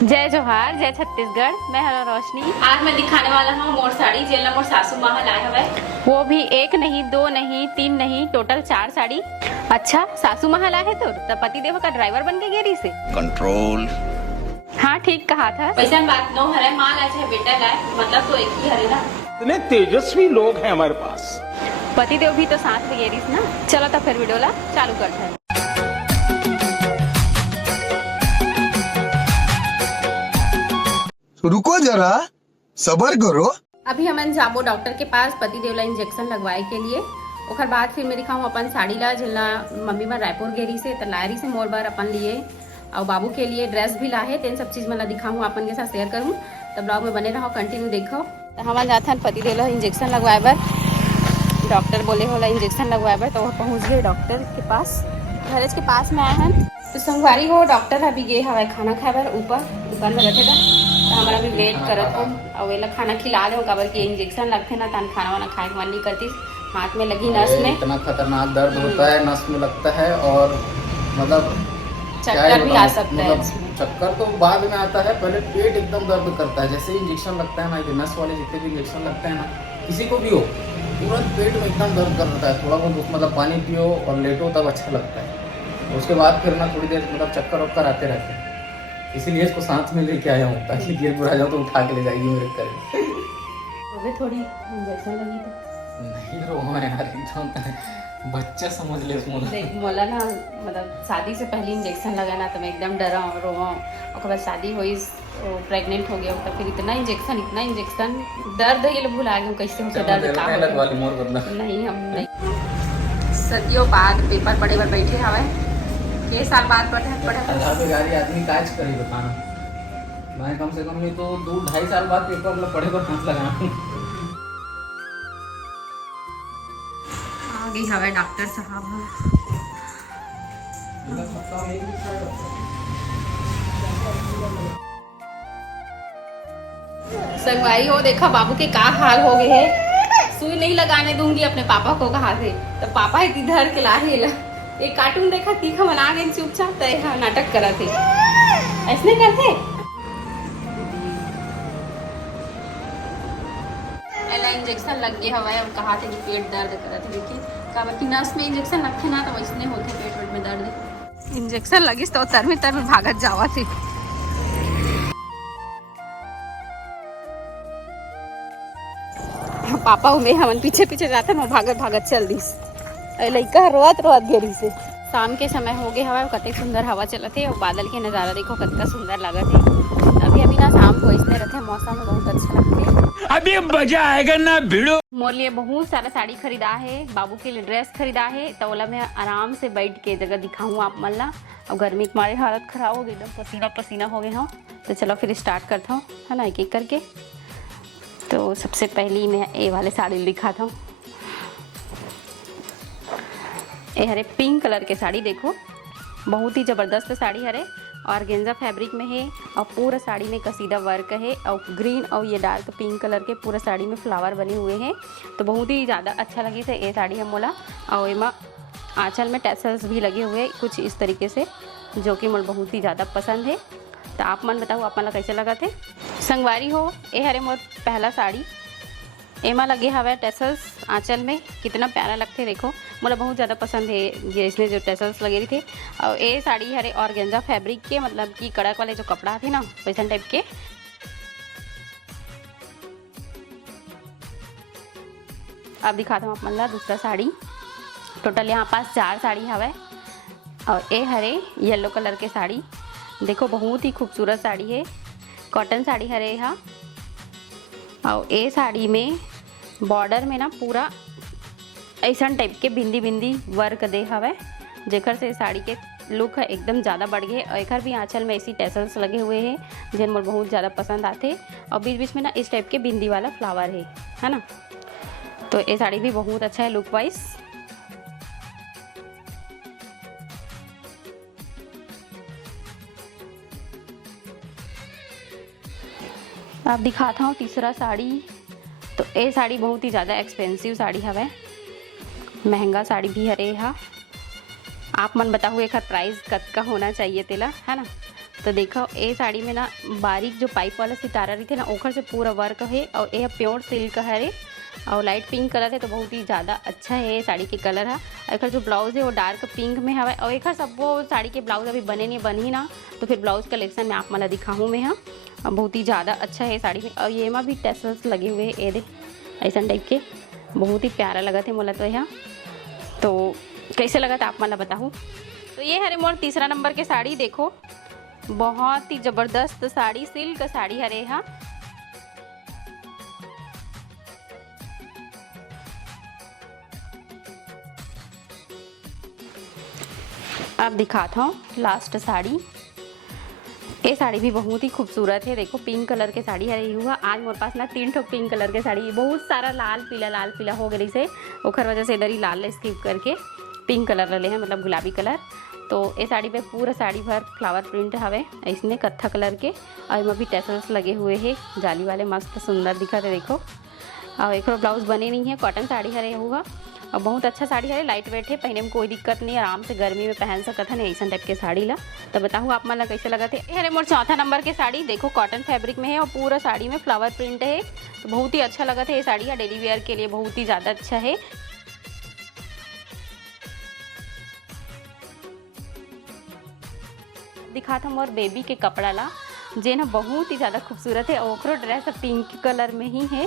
जय जोहार, जय छत्तीसगढ़। मैं हलो रोशनी। आज मैं दिखाने वाला हूँ मोर साड़ी जेला मोर सासू माँ लाए हवे। वो भी एक नहीं, दो नहीं, तीन नहीं, टोटल 4 साड़ी। अच्छा, सासू माँ लाए है तो पति देव का ड्राइवर बन के गेरी से कंट्रोल। हाँ ठीक कहा था। वैसे बात नो हरे, माँ लाए चाहे बेटा लाए, मतलब तो एक ही हरे ना। इतने तेजस्वी लोग हैं हमारे पास। पति देव भी तो साथ में गेरी ना। चलो तो फिर वीडियो ला चालू करते हैं। रुको जरा, सबर करो। अभी हम जाबो डॉक्टर के पास पति देवला इंजेक्शन लगवाए के लिए। ओकर बाद फिर मैं दिखाऊँ अपन साड़ी ला जिला मम्मी मैं रायपुर गेरी से तलारी से मोर बार अपन लिए और बाबू के लिए ड्रेस भी लाहे। तेन सब चीज मैं दिखाऊँ अपन के साथ शेयर करूँ। तब ब्लॉग में बने रहो, कंटिन्यू देखो। तो हम जाते हैं पति देवला इंजेक्शन लगवाए बर। डॉक्टर बोले होला इंजेक्शन लगवाए बर, तो वह पहुँच गए डॉक्टर के पास। घरेज के पास में आए हैं तो संगवारी हो डॉक्टर अभी गए हवा खाना खाए बर ऊपर दुकान में बैठे था। तो हमारा भी वेट करत हो और वेला खाना खिला दे काबर के इंजेक्शन लगते ना तन खाना वाना खाए मन नहीं करती। हाथ में लगी नस में इतना खतरनाक दर्द होता है, नस में लगता है और मतलब चक्कर भी आ सकता है। चक्कर तो बाद में आता है, पहले पेट एकदम दर्द करता है। जैसे ही इंजेक्शन लगता है ना, ये नस वाले जितने भी इंजेक्शन लगते हैं ना, किसी को भी हो तुरंत पेट में एकदम दर्द करता है। थोड़ा बहुत मतलब पानी पियो और लेटो तब अच्छा लगता है। उसके बाद फिर ना थोड़ी देर मतलब चक्कर वक्कर आते रहते हैं। इसीलिए इसको साथ में लेके आया हूँ ताकि गिर बुरा जाओ तो उठा के ले जाएगी मेरे घर। अबे थोड़ी इंजेक्शन लगी तो नहीं रो यार, एकदम बच्चा समझ ले उसमें। देख मोला ना मतलब शादी से पहले इंजेक्शन लगा ना तो मैं एकदम डरा रोवा। और बाद शादी हुई प्रेग्नेंट हो गया तो फिर इतना इंजेक्शन दर्द ये लोग भुला गए कैसे होता दर्द का नहीं। हम नहीं सदियों बाद पेपर पढ़े पर बैठे हवे। के साल बाद पढ़े गाड़ी आदमी काज करी बताना। मैं कम से कम नहीं तो 2-2.5 साल बाद पेपर मतलब पढ़े पर हाथ लगाना। आ गई हवे डॉक्टर साहब। संगवारी हो देखा बाबू के का हाल हो गए है। सुई नहीं लगाने दूंगी अपने पापा को कहा थे तो पापा इधर के लाहे एक कार्टून देखा तीखा बना गए चुपचाप तय नाटक करा थे ऐसने करते। इंजेक्शन लग गया हवा और कहा थे कि पेट दर्द करा थे। देखिए काबर की नस में इंजेक्शन रखे ना तो वैसने होते पेट में दर्द। इंजेक्शन लगिस तो तर में भागत जावा थे। पापा में हमन पीछे पीछे जाते ना भागत चल दिस लइका रोत गेरी से। शाम के समय हो गए हवा कते सुंदर हवा चलत है और बादल के नज़ारा देखो कितना सुंदर लगत है। अभी ना शाम को इसने रहते मौसम में बहुत अच्छा लगते है। अभी मजा आएगा ना भिड़ो। मोर लिए बहुत सारा साड़ी खरीदा है, बाबू के लिए ड्रेस खरीदा है। तो ओला मैं आराम से बैठ के जगह दिखाऊँ आप मन ला। और गर्मी के मारे हालत खराब हो गई, एकदम पसीना हो गए। हाँ तो चलो फिर स्टार्ट करता हूँ है ना एक एक करके। तो सबसे पहली मैं ये वाले साड़ी दिखाता हूँ। ये हरे पिंक कलर के साड़ी देखो, बहुत ही ज़बरदस्त साड़ी हरे और गेंजा फैब्रिक में है और पूरा साड़ी में कसीदा वर्क है और ग्रीन और ये डार्क पिंक कलर के पूरा साड़ी में फ्लावर बने हुए हैं। तो बहुत ही ज़्यादा अच्छा लगी थे ये साड़ी हम मोला। और एमा आंचल में टैसल्स भी लगे हुए कुछ इस तरीके से, जो कि मोल बहुत ही ज़्यादा पसंद है। तो आप मन बताओ आप मन कैसे लगा थे। संगवारी हो ये हरे मोर पहला साड़ी एमा लगे हवा टैसल्स आंचल में, कितना प्यारा लगते देखो। मुझे बहुत ज़्यादा पसंद है ये इसमें जो टैसल्स लगे थे। और ये साड़ी हरे ऑर्गेन्जा फैब्रिक के, मतलब कि कड़क वाले जो कपड़ा थे ना वैसन टाइप के। अब दिखाता हूँ आप मन ला दूसरा साड़ी। टोटल यहाँ पास 4 साड़ी हवा और ये हरे येलो कलर के साड़ी देखो, बहुत ही खूबसूरत साड़ी है। कॉटन साड़ी हरे यहाँ और ये साड़ी में बॉर्डर में ना पूरा ऐसा टाइप के बिंदी वर्क दे हवे, जेकर से साड़ी के लुक है एकदम ज़्यादा बढ़ गए। और एक भी आंचल में ऐसी टैसल्स लगे हुए हैं जिन मोल बहुत ज़्यादा पसंद आते। और बीच बीच में ना इस टाइप के बिंदी वाला फ्लावर है ना। तो ये साड़ी भी बहुत अच्छा है लुक वाइज। अब दिखाता हूँ तीसरा साड़ी। तो ये साड़ी बहुत ही ज़्यादा एक्सपेंसिव साड़ी हवे, महंगा साड़ी भी हरे यहाँ। आप मन बताओ एक प्राइस कत का होना चाहिए तेला है ना। तो देखो ये साड़ी में ना बारीक जो पाइप वाला सितारा रही थे ना ओखर से पूरा वर्क है और ये प्योर सिल्क है रे और लाइट पिंक कलर है तो बहुत ही ज़्यादा अच्छा है ये साड़ी के कलर है। एक जो ब्लाउज है वो डार्क पिंक में है और एक सब वो साड़ी के ब्लाउज अभी बने नहीं बनी ना तो फिर ब्लाउज कलेक्शन में आप मला दिखाऊँ मैं हाँ बहुत ही ज़्यादा अच्छा है साड़ी में। और ये में भी टेसल्स लगे हुए हैं ये दे ऐसा टाइप के बहुत ही प्यारा लगा थे मोला तो यहाँ। तो कैसे लगा था आप मला बताऊँ। तो ये हरे मोर तीसरा नंबर के साड़ी देखो बहुत ही ज़बरदस्त साड़ी सिल्क साड़ी हरे यहाँ। अब दिखाता हूँ लास्ट साड़ी। ये साड़ी भी बहुत ही खूबसूरत है देखो पिंक कलर के साड़ी है हुआ। आज मोर पास ना 3 ठो पिंक कलर के साड़ी बहुत सारा लाल पीला हो गई से ओखर वजह से इधर ही लाल स्किप करके पिंक कलर ले हैं मतलब गुलाबी कलर। तो ये साड़ी पे पूरा साड़ी भर फ्लावर प्रिंट हवे इसमें कत्था कलर के और इसमें भी टैसल्स लगे हुए हैं जाली वाले मस्त सुंदर दिखा थे देखो। और एक ब्लाउज बने नहीं है कॉटन साड़ी है हुआ और बहुत अच्छा साड़ी है लाइट वेट है पहने में कोई दिक्कत नहीं आराम से गर्मी में पहन सकता है ऐसा टाइप के साड़ी ला। तो बताऊँ आप मला कैसे लगा थे। अरे मोर चौथा नंबर के साड़ी देखो कॉटन फैब्रिक में है और पूरा साड़ी में फ्लावर प्रिंट है तो बहुत ही अच्छा लगा था ये साड़ी डेली वेयर के लिए बहुत ही ज़्यादा अच्छा है। दिखाता हूँ और बेबी के कपड़ा ला जे ना बहुत ही ज़्यादा खूबसूरत है और ओकरो ड्रेस पिंक कलर में ही है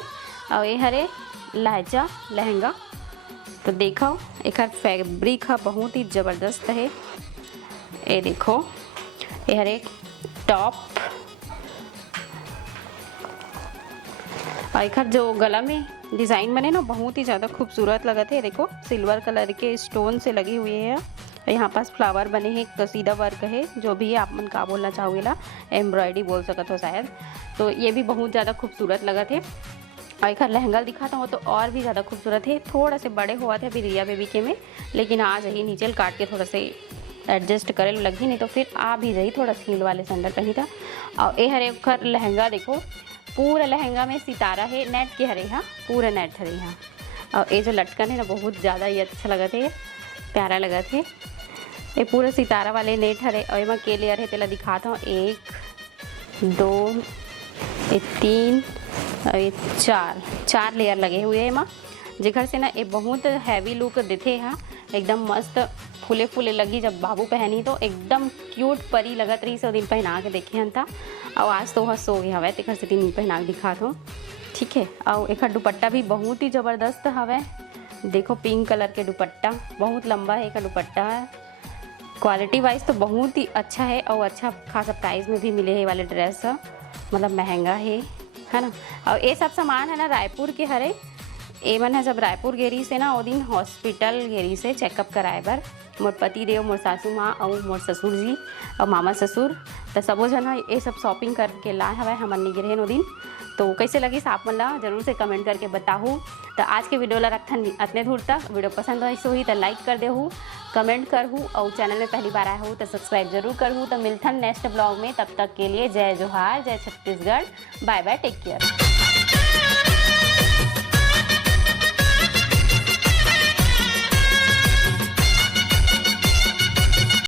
और ये हरे लहजा लहंगा। तो देखो एक फैब्रिक है बहुत ही ज़बरदस्त है ये देखो ये हरे टॉप और एक जो गला में डिज़ाइन बने ना बहुत ही ज़्यादा खूबसूरत लगा थे देखो सिल्वर कलर के स्टोन से लगी हुई है। यहाँ पास फ्लावर बने हैं कसीदा वर्क है जो भी आप मन का बोलना चाहोगे ला एम्ब्रॉयडरी बोल सकते हो शायद। तो ये भी बहुत ज़्यादा खूबसूरत लगा थे। और एक लहंगा दिखाता हूँ तो और भी ज़्यादा खूबसूरत है थोड़ा से बड़े हुआ थे अभी रिया बेबी के में लेकिन आज ही नीचे काट के थोड़ा से एडजस्ट करे लगी नहीं तो फिर आ भी रही थोड़ा हील वाले सैंडल पहनी था। और ये हरे खर लहंगा देखो पूरा लहंगा में सितारा है नेट के हरे यहाँ पूरा नेट हरे यहाँ। और ये जो लटकन है ना बहुत ज़्यादा ये अच्छा लगा थे प्यारा लगा थे ये पूरा सितारा वाले नेट हरे। और ये के लेयर है तेला दिखाता हूँ 1 2 3 और ये 4 लेयर लगे हुए हैं माँ जिधर से ना ये बहुत हैवी लुक देते हैं एकदम मस्त फूले फूले लगी जब बाबू पहनी तो एकदम क्यूट परी लगत रही। 100 दिन पहना के देखे हन था और आज तो हंस हो गया हवे तेखर से नहीं पहना के दिखा दो ठीक है। और एक दुपट्टा भी बहुत ही ज़बरदस्त हवे देखो पिंक कलर के दुपट्टा बहुत लंबा है एक दुपट्टा है क्वालिटी वाइज तो बहुत ही अच्छा है और अच्छा खासा प्राइस में भी मिले है वाले ड्रेस मतलब महंगा है ना। और ये सब सामान है ना रायपुर के हरे एमन है जब रायपुर गेरी से ना वो दिन हॉस्पिटल गेरी से चेकअप कराए बर मोर पति देव मोर सासू माँ और मोर ससुर जी और मामा ससुर तो सबो जन ये सब शॉपिंग करके लाए हवा हमन गिरे वो दिन। तो कैसे लगी आप मन ला जरूर से कमेंट करके बताहूँ। तो आज के वीडियो ला रखन अतने दूर तक वीडियो पसंद आई सो ही तो लाइक कर देहूँ कमेंट करहूँ और चैनल में पहली बार आया हूँ तो सब्सक्राइब जरूर करहूँ। तो मिलथन नेक्स्ट ब्लॉग में तब तक के लिए जय जोहार जय Chhattisgarh bye bye take care.